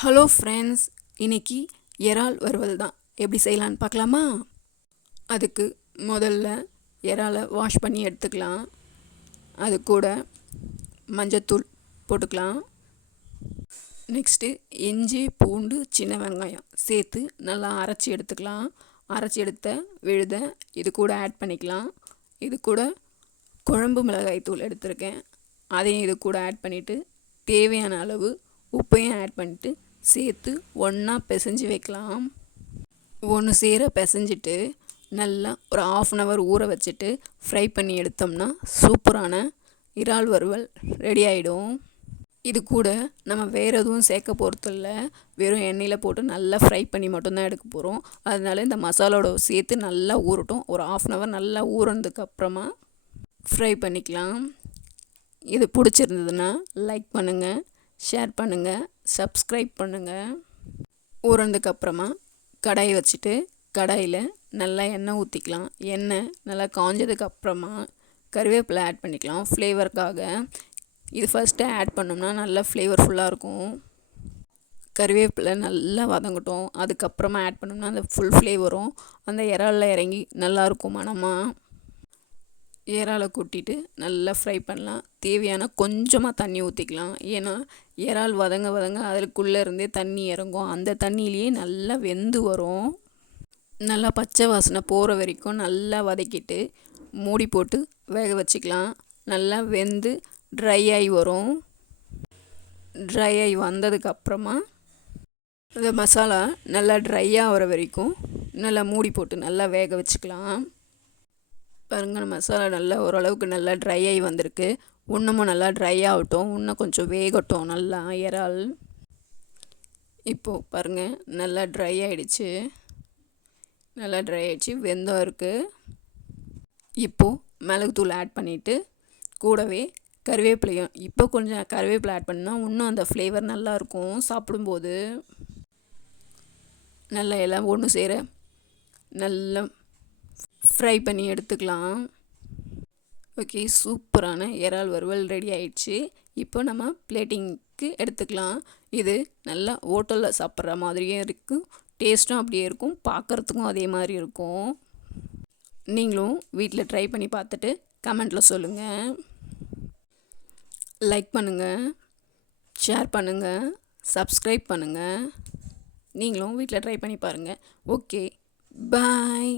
Hello friends, இன்னைக்கு இறால் வறுவல் தான் எப்படி செய்யலான்னு பார்க்கலாமா? அதுக்கு முதல்ல இறாலை வாஷ் பண்ணி எடுத்துக்கலாம். அது கூட மஞ்சத்தூள் போட்டுக்கலாம். நெக்ஸ்ட்டு இஞ்சி பூண்டு சின்ன வெங்காயம் சேர்த்து நல்லா அரைச்சி எடுத்துக்கலாம். அரைச்சி எடுத்த விழுதை இது கூட ஆட் பண்ணிக்கலாம். இது கூட குழம்பு மிளகாய் தூள் எடுத்திருக்கேன், அதையும் இது கூட ஆட் பண்ணிவிட்டு தேவையான அளவு உப்பையும் ஆட் பண்ணிவிட்டு சேர்த்து ஒன்றா பிசைஞ்சு வைக்கலாம். ஒன்று சேர பிசைஞ்சிட்டு நல்லா ஒரு 1/2 hour ஊற வச்சுட்டு ஃப்ரை பண்ணி எடுத்தோம்னா சூப்பரான இறால் வறுவல் ரெடி ஆகிடும். இது கூட நம்ம வேறு எதுவும் சேர்க்க போகிறதில்ல, வெறும் எண்ணெயில் போட்டு நல்லா ஃப்ரை பண்ணி மட்டும்தான் எடுக்க போகிறோம். அதனால இந்த மசாலாவோட சேர்த்து நல்லா ஊறட்டும். ஒரு 1/2 hour நல்லா ஊறினதுக்கப்புறமா ஃப்ரை பண்ணிக்கலாம். இது பிடிச்சிருந்ததுன்னா லைக் பண்ணுங்கள், ஷேர் பண்ணுங்கள், சப்ஸ்கிரைப் பண்ணுங்கள். ஊறினதுக்கப்புறமா கடாயை வச்சுட்டு கடாயில் நல்லா எண்ணெய் ஊற்றிக்கலாம். எண்ணெய் நல்லா காஞ்சதுக்கப்புறமா கருவேப்பிலை ஆட் பண்ணிக்கலாம் ஃப்ளேவருக்காக. இது ஃபஸ்ட்டு ஆட் பண்ணோம்னா நல்லா ஃப்ளேவர்ஃபுல்லாக இருக்கும். கருவேப்பிலை நல்லா வதங்கட்டும். அதுக்கப்புறமா ஆட் பண்ணோம்னா அந்த ஃபுல் ஃப்ளேவரும் அந்த இறாலில் இறங்கி நல்லாயிருக்கும் மணமாக. இறாலை கொட்டிட்டு நல்லா ஃப்ரை பண்ணலாம். தேவையான கொஞ்சமாக தண்ணி ஊற்றிக்கலாம். ஏன்னா இறால் வதங்க வதங்க அதுக்குள்ளே இருந்தே தண்ணி இறங்கும். அந்த தண்ணியிலேயே நல்லா வெந்து வரும். நல்லா பச்சை வாசனை போகிற வரைக்கும் நல்லா வதக்கிட்டு மூடி போட்டு வேக வச்சுக்கலாம். நல்லா வெந்து ட்ரை ஆகி வரும். ட்ரை ஆகி வந்ததுக்கப்புறமா இந்த மசாலா நல்லா ட்ரை ஆகிற வரைக்கும் நல்லா மூடி போட்டு நல்லா வேக வச்சுக்கலாம். பாருங்கள், மசாலா நல்லா ஓரளவுக்கு நல்லா ட்ரை ஆகி வந்திருக்கு. இன்னமும் நல்லா ட்ரை ஆகட்டும், இன்னும் கொஞ்சம் வேகட்டும் நல்லா இறால். இப்போது பாருங்கள், நல்லா ட்ரை ஆகிடுச்சு. வெந்தம் இருக்குது. இப்போது மிளகுத்தூள் ஆட் பண்ணிவிட்டு கூடவே கருவேப்பிலையும் இப்போ கொஞ்சம் கருவேப்பிலை ஆட் பண்ணால் இன்னும் அந்த ஃப்ளேவர் நல்லாயிருக்கும் சாப்பிடும்போது. நல்லா எல்லாம் ஒன்று சேர நல்லா ஃப்ரை பண்ணி எடுத்துக்கலாம். ஓகே, சூப்பரான இறால் வறுவல் ரெடி ஆயிடுச்சு. இப்போ நம்ம பிளேட்டிங்க்கு எடுத்துக்கலாம். இது நல்லா ஹோட்டலில் சாப்பிட்ற மாதிரியே இருக்கும், டேஸ்ட்டும் அப்படியே இருக்கும், பார்க்குறதுக்கும் அதே மாதிரி இருக்கும். நீங்களும் வீட்டில் ட்ரை பண்ணி பார்த்துட்டு கமெண்ட்டில் சொல்லுங்கள். லைக் பண்ணுங்கள், ஷேர் பண்ணுங்கள், சப்ஸ்கிரைப் பண்ணுங்கள். நீங்களும் வீட்டில் ட்ரை பண்ணி பாருங்கள். ஓகே, பாய்.